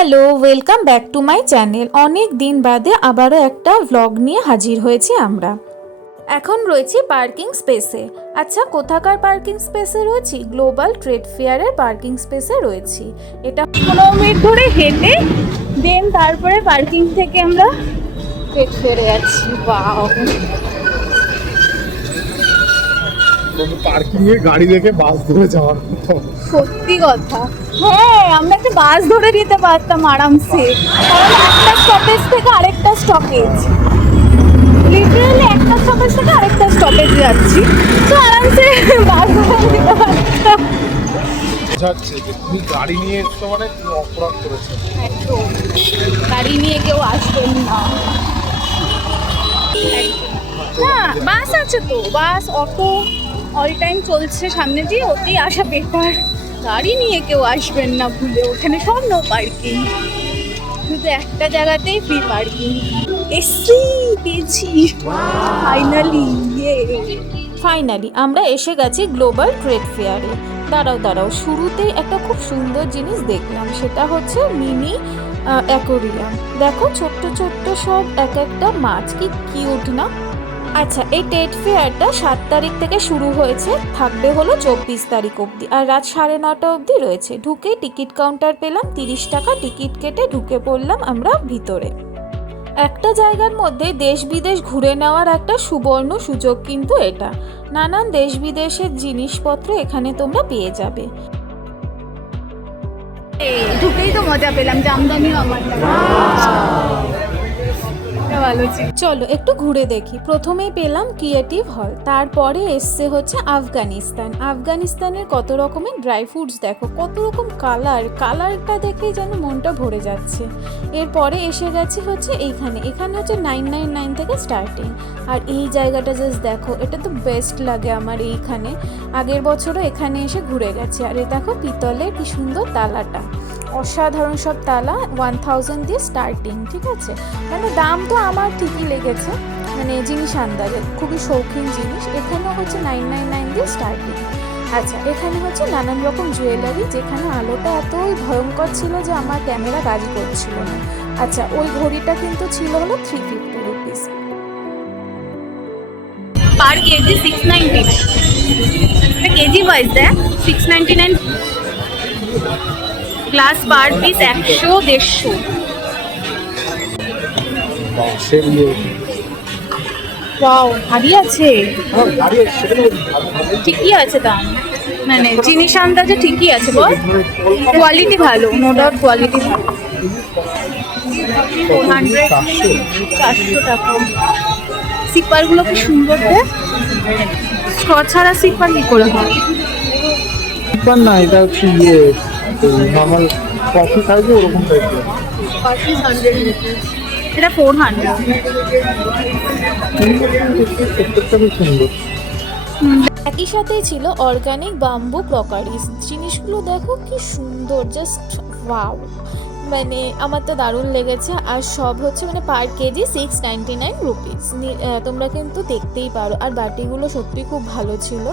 Hello, welcome back to my channel. অনেক দিন বাদে আবারও একটা ভ্লগ নিয়ে হাজির হয়েছি আমরা। এখন রয়েছি পার্কিং স্পেসে। আচ্ছা, কোথাকার পার্কিং স্পেসে রয়েছি? গ্লোবাল ট্রেড ফেয়ারের পার্কিং স্পেসে রয়েছি। এটা 15 মিনিট ধরে হেঁটে দেন তারপরে পার্কিং থেকে আমরা ট্রেড ফেয়ারে যাচ্ছি। ওয়াও, পার্কিং এ গাড়ি দেখে বাস ধরে যাওয়ার মতো। সত্যি কথা। হ্যাঁ, আমরা একটা বাস ধরে নিতে পারতাম আরামসে, কারণ একটা স্টপেজ থেকে আরেকটা স্টপেজ, লিটারালি একটা স্টপেজ থেকে আরেকটা স্টপেজ যাচ্ছি, তো আরামসে বাস ধরে নিতে পারতাম। বুঝাচ্ছে যে তুমি গাড়ি নিয়ে এসছো মানে তুমি অপরাধ করেছো। একদম, গাড়ি নিয়ে কেউ আসবেন না। না, বাস আছে তো, বাস অটো অল টাইম চলছে সামনে দিয়ে, ওতেই আসা বেটার। গাড়ি নিয়ে কেউ আসবেন না ভুলে, ওখানে সব নো পার্কিং, শুধু একটা জায়গাতেই ফ্রি পার্কিং। এসি পেয়েছি ফাইনালি আমরা এসে গেছি গ্লোবাল ট্রেড ফেয়ারে। দাঁড়াও, শুরুতেই একটা খুব সুন্দর জিনিস দেখলাম, সেটা হচ্ছে মিনি অ্যাকোরিয়াম। দেখো ছোট্ট ছোট্ট সব এক একটা মাছ, কি কিউট না? আচ্ছা, এই ট্রেড ফেয়ারটা 7 তারিখ থেকে শুরু হয়েছে, থাকবে হলো 24 তারিখ অবধি, আর রাত 9:30 অবধি রয়েছে। ঢুকেই টিকিট কাউন্টার পেলাম, 30 টাকা টিকিট কেটে ঢুকে পড়লাম আমরা ভিতরে। একটা জায়গার মধ্যে দেশ বিদেশ ঘুরে নেওয়ার একটা সুবর্ণ সুযোগ কিন্তু এটা। নানান দেশ বিদেশের জিনিসপত্র এখানে তোমরা পেয়ে যাবে। ঢুকেই তো মজা পেলাম, জামদানিও আমার চলো একটু ঘুরে দেখি। প্রথমেই পেলাম ক্রিয়েটিভ হল, তারপরে এসছে হচ্ছে আফগানিস্তানের কত রকমের ড্রাই ফ্রুটস। দেখো কত রকম কালারটা দেখেই যেন মনটা ভরে যাচ্ছে। এরপরে এসে গেছি হচ্ছে এখানে হচ্ছে 999 থেকে স্টার্টিং। আর এই জায়গাটা জাস্ট দেখো, এটা তো বেস্ট লাগে আমার এইখানে। আগের বছরও এখানে এসে ঘুরে গেছি। আর এই দেখো পিতলের কি সুন্দর তালাটা, অসাধারণ সব তালা। 1000 দিয়ে স্টার্টিং, ঠিক আছে। মানে দাম তো আমার ঠিকই লেগেছে, মানে জিনিস আন্দাজে খুবই শৌখিন জিনিস। এখানে হচ্ছে 999 দিয়ে স্টার্টিং। আচ্ছা, এখানে হচ্ছে নানান রকম জুয়েলারি, যেখানে আলোটা এতই ভয়ঙ্কর ছিল যে আমার ক্যামেরা কাজ করছিল না। আচ্ছা, ওই ঘড়িটা কিন্তু ছিল হলো 350 rupees per KG, 699 KG wise দেয় 699। Glass per piece 100-150। ওয়াও, ভারী আছে, ঠিকই আছে দাম, মানে জিনিস আন্দাজে ঠিকই আছে। বল, কোয়ালিটি ভালো, নো ডাউট কোয়ালিটি ভালো। 400 টাকা। সিপারগুলো কি সুন্দর দেখ, স্কচ ছাড়া সিপার কি করে হয়? না, এটা হচ্ছে নর্মাল কফি খাইছে ওরকম টাইপের। কফি 100 রুপিস, এটা 400। প্রত্যেকটা খুব সুন্দর। একই সাথেই ছিল অর্গানিক বাম্বু ক্রকারিস। জিনিসগুলো দেখো কি সুন্দর, জাস্ট ওয়াও, মানে আমার তো দারুণ লেগেছে। আর সব হচ্ছে মানে পার কেজি 699 রুপিস। তোমরা কিন্তু দেখতেই পারো। আর বাটিগুলো সত্যি খুব ভালো ছিল।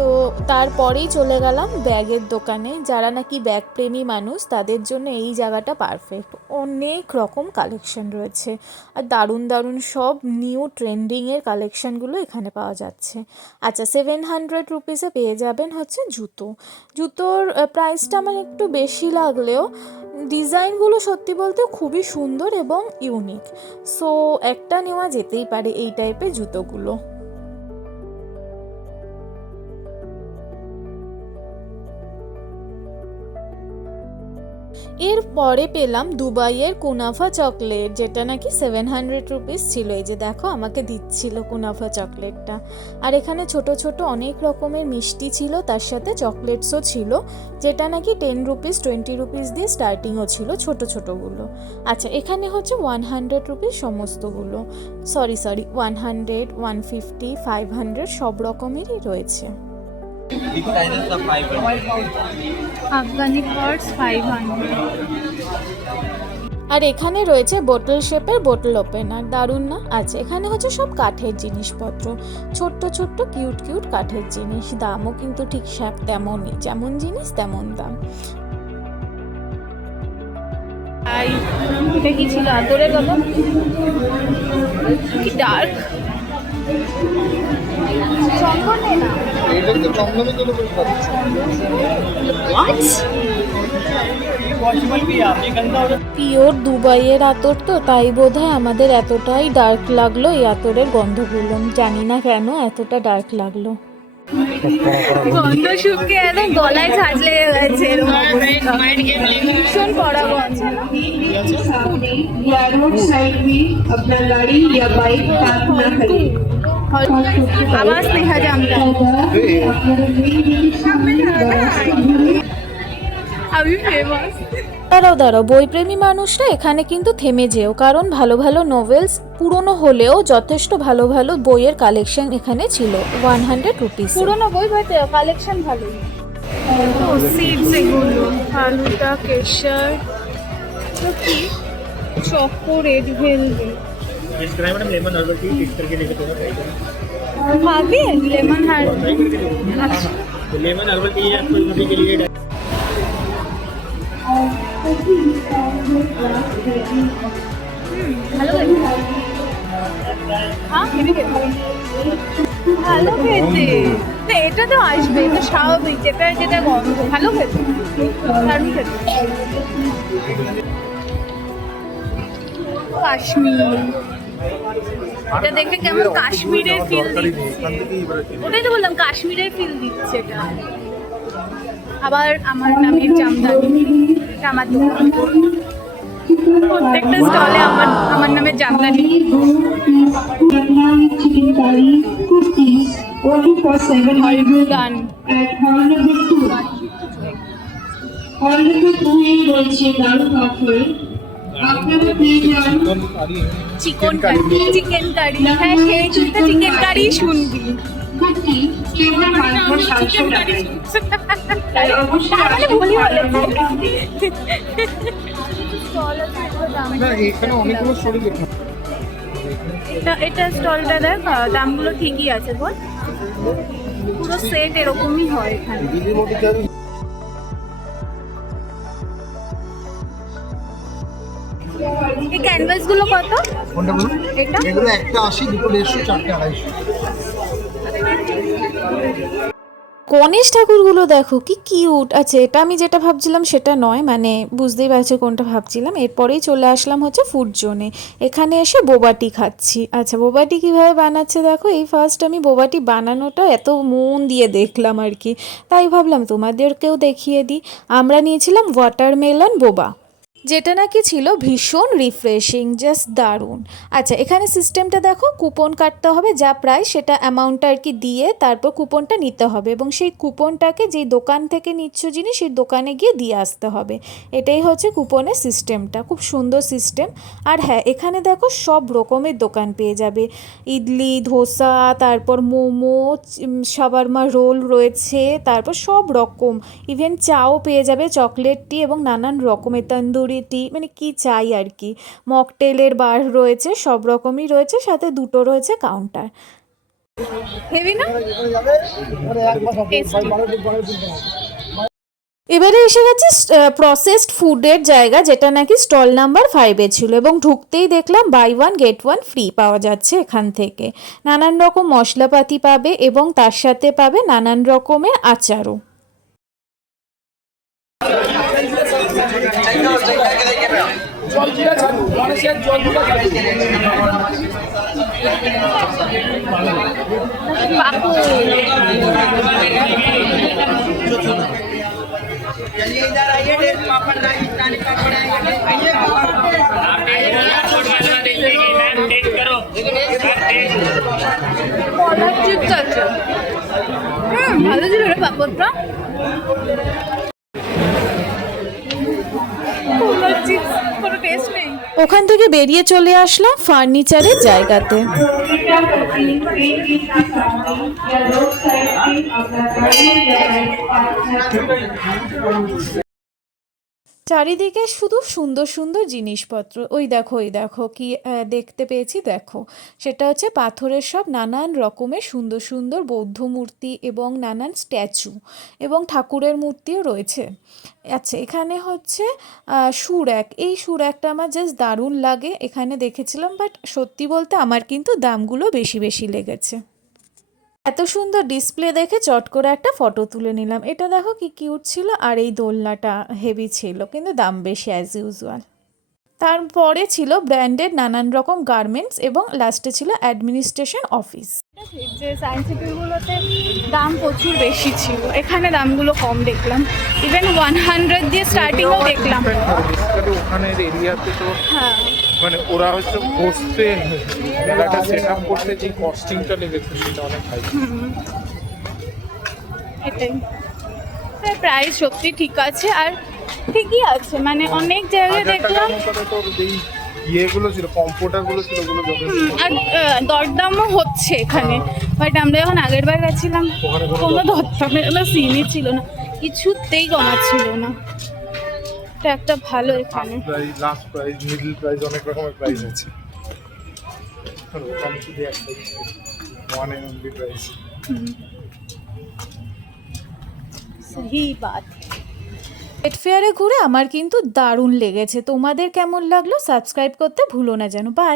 তো তারপরেই চলে গেলাম ব্যাগের দোকানে। যারা নাকি ব্যাগ প্রেমী মানুষ, তাদের জন্য এই জায়গাটা পারফেক্ট। অনেক রকম কালেকশন রয়েছে, আর দারুণ সব নিউ ট্রেন্ডিংয়ের কালেকশানগুলো এখানে পাওয়া যাচ্ছে। আচ্ছা, 700 রুপিসে পেয়ে যাবেন হচ্ছে জুতোর প্রাইসটা আমার একটু বেশি লাগলেও ডিজাইনগুলো সত্যি বলতে খুবই সুন্দর এবং ইউনিক। সো একটা নেওয়া যেতেই পারে এই টাইপের জুতোগুলো। এরপরে পেলাম দুবাইয়ের কুনাফা চকলেট, যেটা নাকি 700 রুপিস ছিল। এই যে দেখো আমাকে দিচ্ছিল কুনাফা চকলেটটা। আর এখানে ছোট ছোট অনেক রকমের মিষ্টি ছিল, তার সাথে চকলেটসও ছিল, যেটা নাকি 10 রুপিস 20 রুপিস দিয়ে স্টার্টিংও ছিল ছোটোগুলো। আচ্ছা, এখানে হচ্ছে 100 রুপিস সমস্তগুলো, সরি 100, 150, 500 সব রকমেরই রয়েছে। আফগানি পার্টস 500। আর এখানে রয়েছে বোতল শেপের বোতল ওপেনার, দারুণ না? আচ্ছা, এখানে হচ্ছে সব কাঠের জিনিসপত্র, ছোট্ট কিউট কাঠের জিনিস। দামও কিন্তু ঠিক তেমনই, যেমন জিনিস তেমন দাম। আই এটা কি ছিল আতরের কথা কি ডার্ক চন্দনে না এটা তো চন্দনে করে পাচ্ছি। পিওর দুবাইয়ের আতর তো তাই বোধহয় আমাদের এতটাই ডার্ক লাগলো এই আতরের গন্ধগুলো জানি না কেন এতটা ডার্ক লাগলো গন্ধ শুকিয়ে একদম গলায় ঝাঁঝ লেগে গেছে এরকম অবস্থা। ভীষণ কড়া গন্ধ या रोड साइड में अपना गाड़ी या बाइक पार्क न करें। आवाज नेहा जामदार আমি ফেমাস দাঁড়াও দাঁড়াও বইপ্রেমী মানুষরা এখানে কিন্তু থেমে যেও কারণ ভালো ভালো নোভেলস পুরনো হলেও যথেষ্ট ভালো ভালো বইয়ের কালেকশন এখানে ছিল 100 রুপিস পুরনো বই হয়তো কালেকশন ভালোই তো সিডস এগুলো ফালুদা কেশর তো কি চকো রেড ভেলভেট इसका madam lemon herbal tea mix करके लेके तो भाभी लेमन हार्ट तो लेमन हर्बल टी आपको अभी के लिए ভালো খেতে হ্যাঁ ভালো খেতে না এটা তো আসবে এটা স্বাভাবিক যেটা যেটা গন্ধ ভালো খেতে দারুণ খেতে কাশ্মীর এটা দেখে কেমন কাশ্মীরের ফিল দিচ্ছে ওটাই তো বললাম কাশ্মীরের ফিল দিচ্ছে এটা আবার আমার নামের জামদানি এটা আমার দোকান প্রত্যেকটা স্টলে আমার নামের Jamdani chicken curry, cookies, only for 700 গান at hall number 2. Hall number 2 এ রয়েছে দারুণ অফার। আপনারা পেয়ে যান চিকেন কারি হ্যাঁ সেই চিন্তা চিকেন কারি শুনবি কুকি কেবল মাত্র 700 টাকায়। তাই অবশ্যই বলি বলে না এখানে অনেকগুলো স্টোরি লেখা এটা স্টলটা দেখ দামগুলো ঠিকই আছে বল পুরো সেট এরকমই হয় এখানে দিদির মধ্যে যাবে এই ক্যানভাস গুলো কত কোনটা বলুন এটা এগুলো একটা 80 দুটো 150 চারটে 250 গণেশ ঠাকুরগুলো দেখো কি কিউট আছে এটা আমি যেটা ভাবছিলাম সেটা নয় মানে বুঝতেই পারছো কোনটা ভাবছিলাম এরপরেই চলে আসলাম হচ্ছে ফুড জোনে এখানে এসে বোবাটি খাচ্ছি আচ্ছা বোবাটি কিভাবে বানাচ্ছে দেখো এই ফার্স্ট আমি বোবাটি বানানোটা এত মন দিয়ে দেখলাম আর কি তাই ভাবলাম তোমাদেরকেও দেখিয়ে দিই আমরা নিয়েছিলাম ওয়াটারমেলন বোবা যেটা নাকি ছিল ভীষণ রিফ্রেশিং জাস্ট দারুণ আচ্ছা এখানে সিস্টেমটা দেখো কুপন কাটতে হবে যা প্রাইস সেটা অ্যামাউন্টটা আর কি দিয়ে তারপর কুপনটা নিতে হবে এবং সেই কুপনটাকে যেই দোকান থেকে নিচ্ছ জিনিস সেই দোকানে গিয়ে দিয়ে আসতে হবে এটাই হচ্ছে কুপনের সিস্টেমটা খুব সুন্দর সিস্টেম আর হ্যাঁ এখানে দেখো সব রকমের দোকান পেয়ে যাবে ইডলি ধোসা তারপর মোমো শাওয়ারমা রোল রয়েছে তারপর সব রকম ইভেন চাও পেয়ে যাবে চকলেট টি এবং নানান রকমের তন্দুরি টি মানে কি চাই আর কি মকটেলের বার রয়েছে সব রকমই রয়েছে সাথে দুটো রয়েছে কাউন্টার হেভি না এবারে এসে গেছে প্রসেসড ফুডের জায়গা যেটা নাকি স্টল নাম্বার 5-এ ছিল এবং ঢুকতেই দেখলাম বাই 1 গেট 1 ফ্রি পাওয়া যাচ্ছে এখান থেকে নানান রকম মশলাপাতি পাবে এবং তার সাথে পাবে নানান রকমের আচারও ভালো ছিল রে পাপড়টা ওখান থেকে বেরিয়ে চলে আসলাম ফার্নিচারের জায়গাতে চারিদিকে শুধু সুন্দর সুন্দর জিনিসপত্র। ওই দেখো কি দেখতে পেয়েছি দেখো, সেটা হচ্ছে পাথরের সব নানান রকমের সুন্দর সুন্দর বৌদ্ধ মূর্তি এবং নানান স্ট্যাচু এবং ঠাকুরের মূর্তিও রয়েছে। আচ্ছা, এখানে হচ্ছে সুরাক। এই সুরাকটা আমার জাস্ট দারুণ লাগে, এখানে দেখেছিলাম, বাট সত্যি বলতে আমার কিন্তু দামগুলো বেশি বেশি লেগেছে। এত সুন্দর ডিসপ্লে দেখে চট করে একটা ফটো তুলে নিলাম। এটা দেখো কি কিউট ছিল, আর এই দোলনাটা হেভি ছিল, কিন্তু দাম বেশি অ্যাজ ইউজুয়াল। তারপরে ছিল ব্র্যান্ডেড নানান রকম গার্মেন্টস এবং লাস্টে ছিল অ্যাডমিনিস্ট্রেশন অফিস। যে সায়েন্স সিটিগুলোতে দাম প্রচুর বেশি ছিল, এখানে দামগুলো কম দেখলাম। ইভেন 100 দিয়ে স্টার্টিংও দেখলাম। ওখানের এরিয়াতে তো হ্যাঁ, মানে ওরা হচ্ছে বসতে মেলাটা সেট আপ করতে যে কস্টিংটা লেগেছে সেটা অনেক হাই। এটাই প্রাইস সত্যি ঠিক আছে, আর ঠিকই আছে, মানে অনেক জায়গায় দেখলাম। তোর যেই ইয়েগুলো ছিল কম্পিউটারগুলো ছিল ওগুলো যথেষ্ট। আর দরদামও হচ্ছে এখানে, বাট আমরা যখন আগের বার গেছিলাম কোনো দরদামের সিনই ছিল না, কিছুতেই কমা ছিল না। এটা একটা ভালো এখানে। লাস্ট প্রাইস, মিডল প্রাইস, অনেক রকমের প্রাইস আছে। কম শুধু একটাই ওয়ান এন্ড অনলি প্রাইস। সহি বাত। পেট ফেয়ারে ঘুরে আমার কিন্তু দারুণ লেগেছে। তোমাদের কেমন লাগলো সাবস্ক্রাইব করতে ভুলো না যেন। বাই।